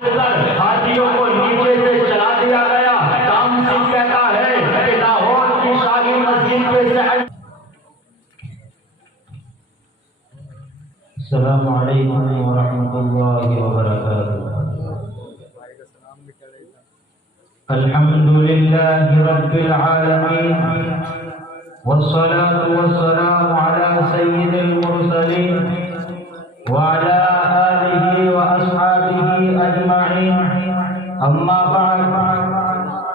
ہاتھیوں کو نیچے سے چلا دیا گیا۔ رام سنگھ کہتا ہے کہ لاہور کی شاہی مسجد کے سحر۔ السلام علیکم ورحمۃ اللہ وبرکاتہ۔ الحمد للہ رب العالمین والصلاة والسلام على سید المرسلین وعلى آلہ وأصحابہ اجمعین، اما بعد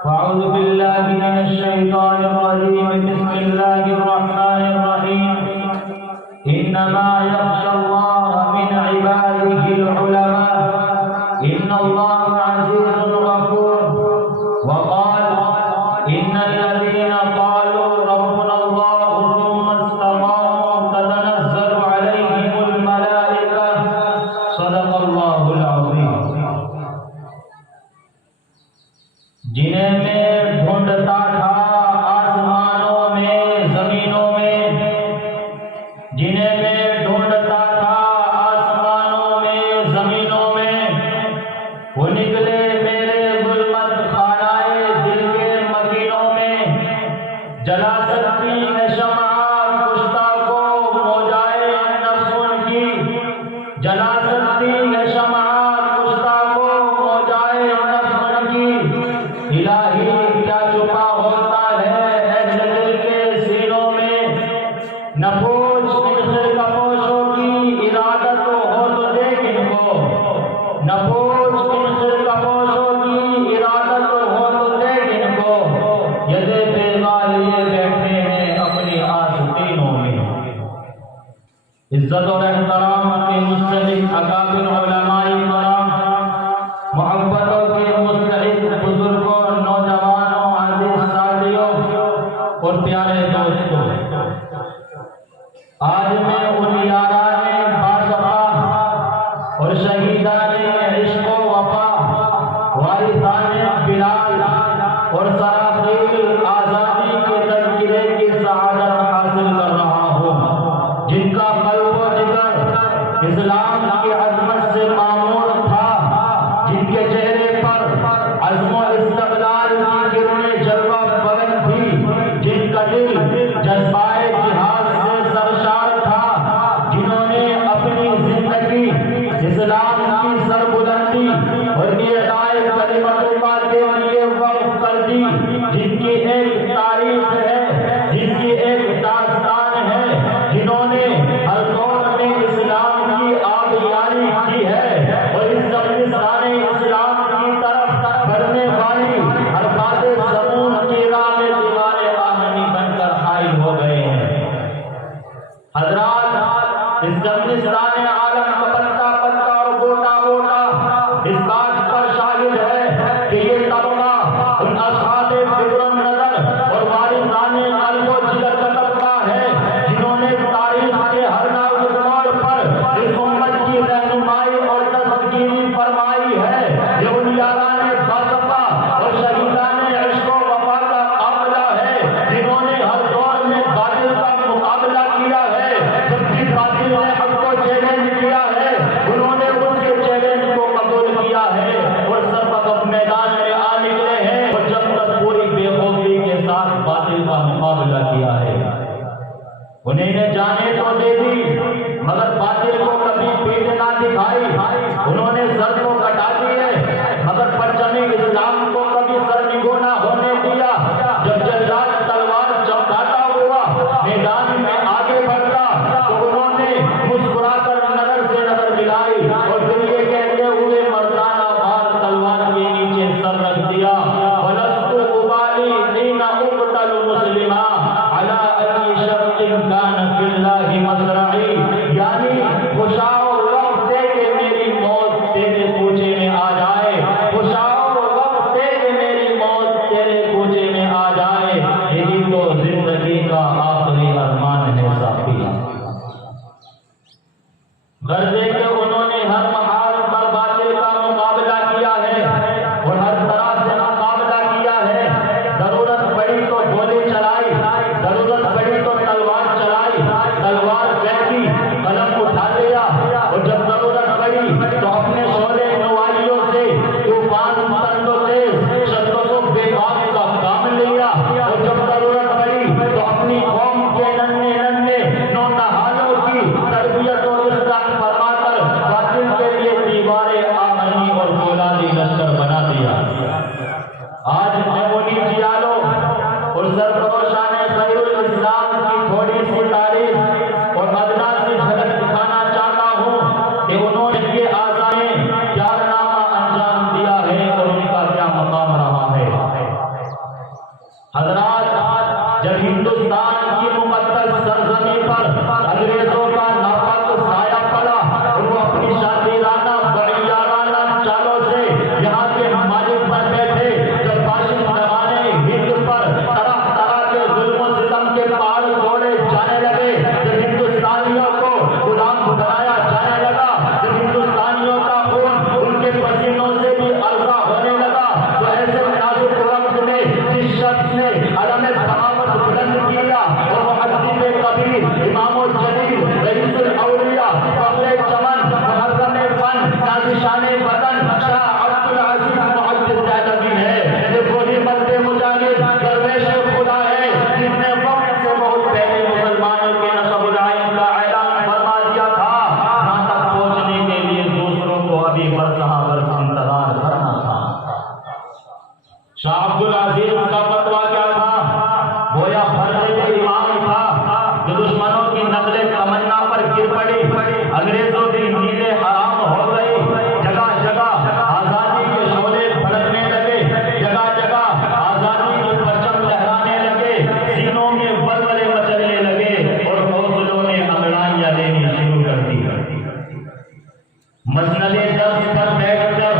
فاعوذ باللہ من الشیطان الرجیم، بسم اللہ الرحمن الرحیم، انما یخشی اللہ من عباده العلماء ان اللہ عزیز غفور، وقال ان الذین قالوا ربنا اللہ ثم استقاموا تتنزل علیہم الملائکہ، صدق اللہ العظیم۔ جنہیں میں ڈھونڈتا تھا آسمانوں میں زمینوں میں، جنہیں میں ڈھونڈتا تھا آسمانوں میں زمینوں میں، وہ نکلے میرے ظلمت خانائے دل کے مکینوں میں۔ جلا سکتی ہے شمع کشتہ کو موجائے نفس ان کی، جلا سکتی ہے شمع کشتہ کو موجائے نفس ان کی۔ الہی کیا چھپا ہوتا ہے اہل دل کے سینوں میں، نہ پوچھ ان خرقپوشوں کی ارادت ہو تو دیکھ ان کو، نہ پوچھ ان خرقپوشوں کی ارادت ہو تو دیکھ ان کو، یدے بیغال یہ بیٹھے ہیں اپنی آستینوں میں۔ عزت اور احترام کے مستحق اکابر علماء کرام، محبتوں کے مستحق بزرگوں، نوجوانوں، عزیز ساتھیوں اور پیارے دوستوں، آج میں ان یاران باصفا اور شہیدان عشق و وفا، وارثان بلال اور سرافیل آزادی کے تذکرے کی سعادت حاصل کر رہا ہوں، جن کا قلب و جگر اسلام کی عظمت سے معمور تھا، جن کے چہرے پر عزم و استقلال کی کرنیں جلوہ بغن تھی، جن کا دل جذبائے جہاد سے سرشار تھا، جنہوں نے اپنی زندگی اسلام کی سربلندی اور اعلاء کلمۃ اللہ کے لیے وقف کر دی، جن کی ایک تاریخ ہے، جن کی ایک داستان ہے، جنہوں نے ہر دور میں اسلام کی آبیاری کی ہے اور اس زمستان اسلام کی طرف بڑھنے والی ہر بات زمون کی راہ میں دیوار آہنی بن کر حائل ہو گئے ہیں۔ حضرات، اس زمستان عالم کا پتا پتا اور گوٹا گوٹا اس بات پر شاہد ہے کہ یہ طبقہ ان اصحاب فکر و نظر اور وارثان قلب و جگر کا طبقہ ہے، جنہوں نے تاریخ کے ہر ناؤ موڑ پر اس امت کی رہنمائی اور تذکیری فرمائی ہے۔ یہ ان یاران باصفا اور شہیدان عشق و وفا کا قافلہ ہے، جنہوں نے ہر دور میں باطل کا مقابلہ کیا ہے۔ جب بھی باطل نے حق کو چیلنج کیا ہے، انہوں نے اس کے چیلنج کو قبول کیا ہے اور سر وقف میدان میں آ نکلے ہیں اور جب تک پوری بے خوفی کے ساتھ باطل کا مقابلہ کیا ہے۔ انہیں نے جانے تو دے دی مگر باطل کو کبھی پیٹ نہ دکھائی، انہوں نے سر کو کٹا دیے مگر پرچم اسلام کو کبھی سرنگو نہ ہونے دیا۔ جب جلال تلوار چمکاتا ہوا میدان میں آگے بڑھتا تو انہوں نے مسکرا کر نظر سے نظر ملائی اور پھر یہ کہتے ہوئے مردانہ وار تلوار کے نیچے سر رکھ دیا، وَلَسْتُ أُبَالِي حِينَ أُقْتَلُ مُسْلِمًا عَلَىٰ أَيِّ شَرْطٍ كَانَ فِي اللَّهِ مَصْرَعِي، یعنی خوشا وقت دے کہ میری موت تیرے کے درس پر بیٹھ کر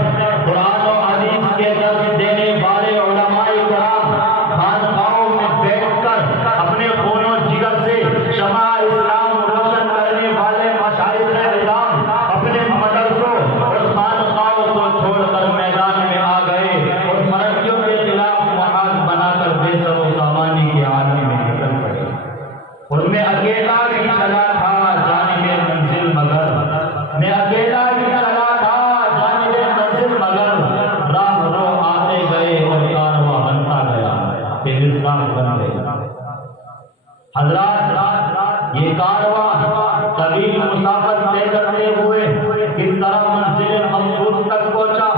قرآن و حدیث کے درس دینے والے علماء کرام خانقاہوں میں بیٹھ کر اپنے خون و جگر سے شمع اسلام روشن کرنے والے مشائخ نظام اپنے مدرسوں اور خانقاہوں کو چھوڑ کر میدان میں آ گئے اور مرکیوں کے خلاف محاذ بنا کر بے سر و سامانی کے عالم میں نکل پڑے. اور میں اکیلا بھی چلا تھا جانب منزل مگر میں اکیلا بھی چلا تھا جانب منزل مگر راہ رو آتے گئے اور کارواں بنتا گیا کہ نظام بن گیا. حضرات یہ کارواں طویل مسافت طے کرتے ہوئے کس طرح منزل مقصود تک پہنچا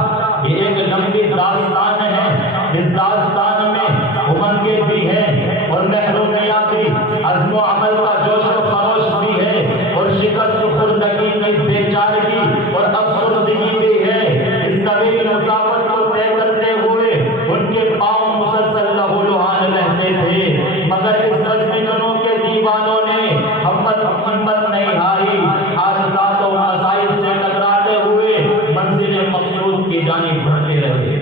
یہ ایک لمبی داستان ہے. اس داستان میں امنگیں بھی ہیں اور محرومیات بھی، عزم و عمل کا جوش و خروش بھی ہے اور شکست خوردگی کی بیچارگی اور افسردگی بھی ہے. اس طویل مسافت کو طے کرتے ہوئے ان کے پاؤں مسلسل لہولہان رہتے تھے، مگر اس بزمجنوں کے دیوانوں نے ہمت نہیں ہاری. حادثات و مسائل سے ٹکراتے ہوئے منزل مقصود کی جانب بڑھتے رہے.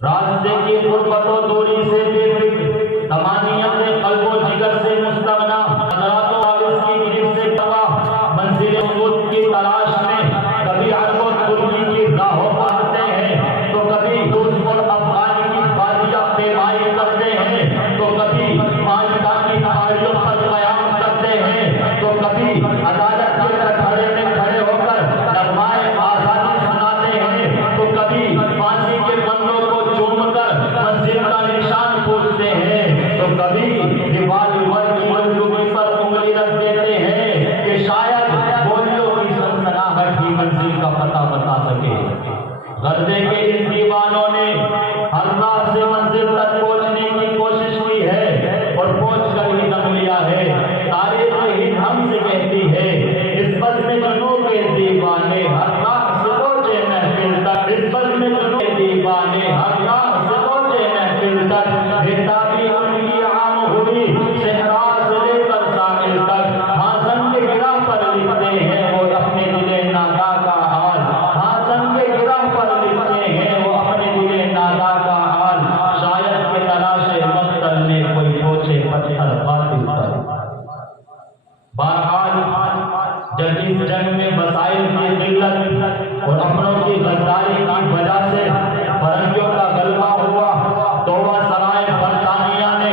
راستے کی غربت و دوری سے بے فکر، تمانیت قلب و جگر سے مستغنا، حضرات و حافظ کی گرفت سے تباہ منزل مقصود کی تلاش میں کبھی عرب و ترکی کی راہوں پر آتے ہیں تو کبھی روس اور افغان کی بادیاں پیمائی کرتے ہیں تو کبھی مالدہ کی پہاڑیوں پر قیام کرتے ہیں تو کبھی عدالت کے کٹہرے میں کھڑے ہو کر نغمائے آزادی سناتے ہیں تو کبھی پھانسی کے بندوں کو چوم کر منزل کا نشان پوچھتے ہیں تو کبھی ریوالور کی بندوق پر انگلی رکھ دیتے ہیں کہ شاید گولیوں کی سنسناہٹ ہی منزل کا پتہ بتا سکے. غربے کے ان دیوانوں نے ہر راہ سے منزل تک پہنچنے کی کوشش کی ہے اور پہنچ کر ہی دم لیا ہے. تاریخ ہند ہم سے کہتی ہے اس بزمجنوں کے دیوانے ہر راہ سے پہنچے محفل تک، اس بزمجنوں کے دیوانے ہر راہ سے پہنچے محفل تک. بےتابی ان کی عام ہوئی صحرا سے لے کر ساحل تک. ہاں زنگ گرا پر لکھتے ہیں وہ اپنے دل نادا کا حال، ہاں زنگ گرا پر لکھتے ہیں وہ اپنے دل نادا کا حال. شاید کہ تلاش مقتل نے کوئی پوچھے پتھر باطل پر. بہرحال جب اس جنگ میں وسائل کی قلت اور اپنوں کی غداری کی وجہ سے فرنگیوں کا غلبہ ہوا تو وہ سرائے برطانیہ نے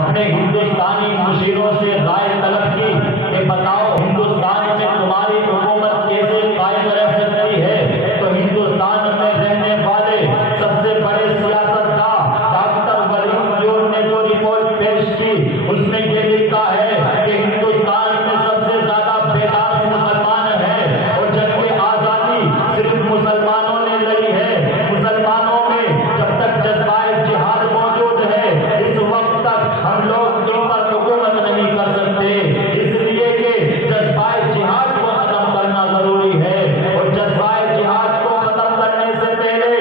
اپنے ہندوستانی مشیروں سے رائے طلب کی کہ بتاؤ ہندوستان میں تمہاری حکومت کیسے قائم رہ سکتی ہے. تو ہندوستان میں رہنے والے سب سے بڑے سیاستداں ڈاکٹر ولیم لیون نے جو رپورٹ پیش کی اس میں یہ لکھا ہے کہ ہندوستان میں سب سے زیادہ بیدار مسلمان ہیں اور جنگ آزادی صرف مسلمانوں نے لڑی ہے. مسلمانوں میں جب تک جذبہ جہاد موجود ہے اس وقت تک ہم لوگ تم پر حکومت نہیں کر سکتے، اس لیے کہ جذبہ جہاد کو ختم کرنا ضروری ہے. اور جذبہ جہاد کو ختم کرنے سے پہلے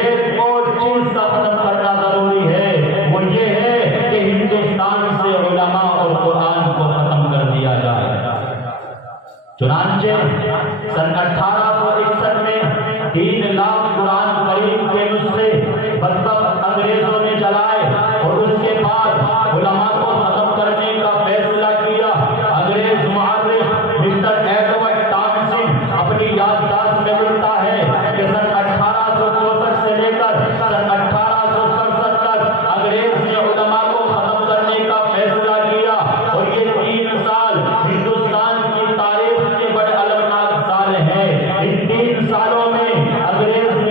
ایک اور چیز کا ختم کرنا ضروری ہے، وہ یہ ہے کہ ہندوستان سے علماء اور قرآن کو ختم کر دیا جائے. چنانچہ سن 1861 میں 3 لاکھ قرآن کریم کے نسخے بدبخت انگریزوں نے چلائے اور اس کے بعد علماء کو ختم کرنے کا فیصلہ کیا. انگریز معرخ مسٹر ایڈورڈ ٹامسن اپنی یادداشت میں لکھتا ہے کہ سن 1864 سے لے کر سن 1867 تک انگریز نے علماء کو ختم کرنے کا فیصلہ کیا اور یہ 3 سال ہندوستان کی تاریخ کے بڑے المناک سال ہیں. ان 3 سالوں میں انگریز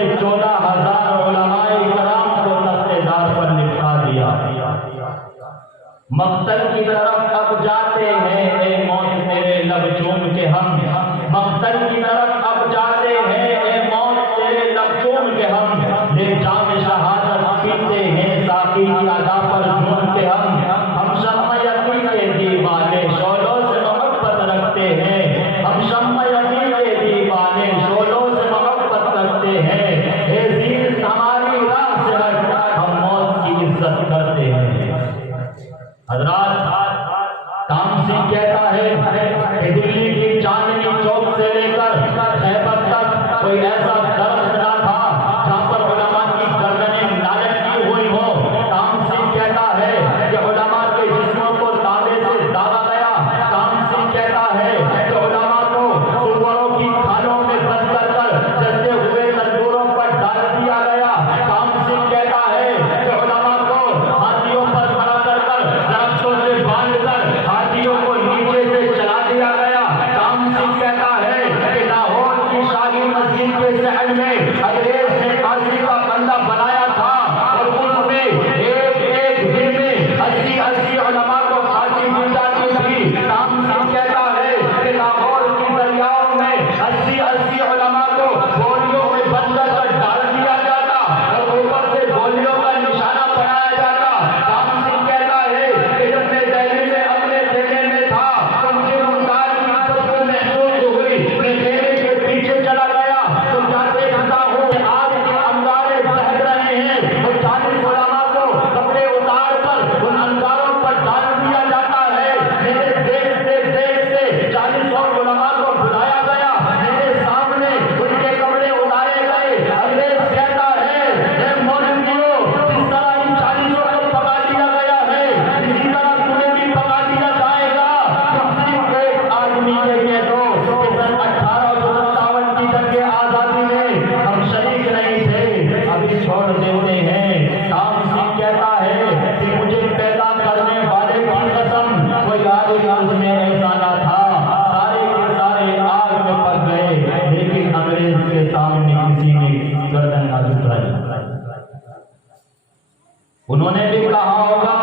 انہوں نے بھی کہا ہوگا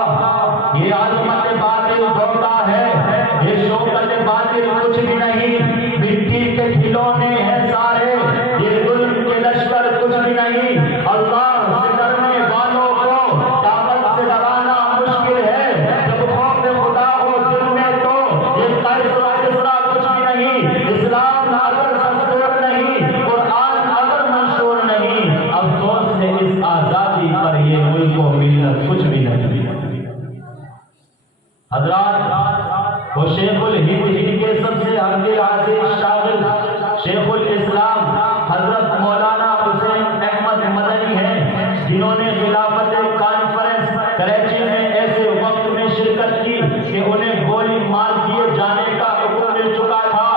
یہ عظمت باطل دھوکہ ہے، یہ شوکت باطل کچھ بھی نہیں، مٹی کے کھلونے ہیں سارے، یہ ظلم کے لشکر کچھ بھی نہیں۔ اللہ سے ڈرنے والوں کو طاقت سے ڈرانا مشکل ہے، جب خوف خدا ہو دل میں تو یہ قرض و کسرا کچھ بھی نہیں۔ اسلام اگر دستور نہیں، قرآن اگر منشور نہیں، افسوس ہے اس آزادی پر یہ ملک و ملت کچھ بھی نہیں۔ حضرات، وہ شیخ الہند کے سب سے عقل عزیز شاگرد شیخ الاسلام حضرت مولانا حسین احمد مدنی ہیں، جنہوں نے خلافت کانفرنس کراچی میں ایسے وقت میں شرکت کی کہ انہیں گولی مار دیے جانے کا حکم مل چکا تھا۔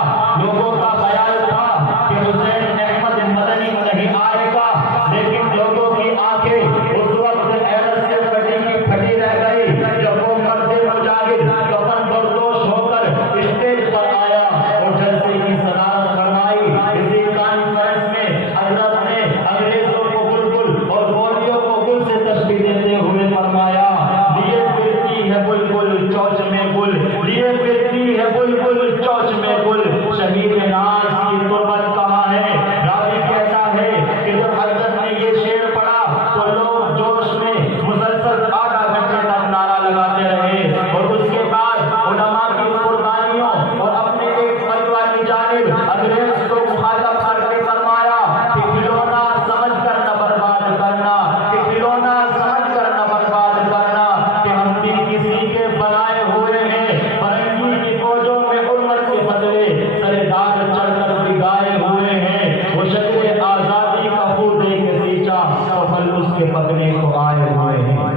لوگوں کا خیال تھا کہ حسین احمد مدنی نہیں آئے گا، لیکن لوگوں کی آنکھیں اس وقت حیرت سے پھٹی کی پھٹی رہ گئی جب وہ مرد مجاہد کفن بردوش ہو کر اسٹیج پر آیا اور جلسے کی صدارت فرمائی۔ اسی کانفرنس میں حضرت نے انگریزوں کو بلبل اور گولیوں کو گل سے تشبیہ دیتے ہوئے فرمایا، لیے پھرتی ہے بلبل چوچ میں گل، لیے پھرتی ہے بلبل چوچ میں گل، شہید ناز کی تربت کہاں ہے؟ راوی کہتا ہے کہ جب حضرت نے یہ شعر پڑھا تو لوگ جوش میں مسلسل آدھا گھنٹے تک نعرہ لگاتے رہے، اور اس کے بعد علماء کی قربانیوں اور اپنے ایک پریوار کی جانب انگریز کو مخاطب کر کے فرمایا کہ کھلونا سمجھ کر نہ برباد کرنا، کہ کھلونا سمجھ کر نہ برباد کرنا، کہ ہم بھی کسی کے بنائے ہوئے ہیں، فرنگی کی فوجوں میں حرمت کے بدلے سرے دار چڑھ کر بگائے ہوئے ہیں۔ وہ شجر آزادی کا خون دے کے سینچا تو پھل اس کے پکنے کو آئے ہوئے ہیں۔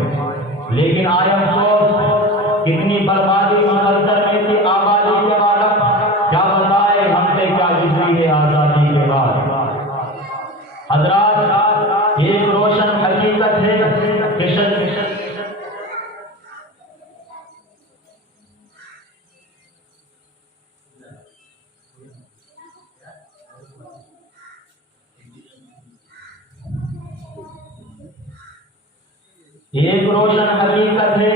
لیکن آئے افسوس کتنی بربادی مقدر میں تھی آبادی کے بعد، کیا بتائے ہم نے کیا گزری ہے آزادی کے بعد۔ حضرات، ایک روشن حقیقت ہے کہ ایک روشن حقیقت ہے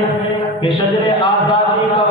کہ شجر آزادی کا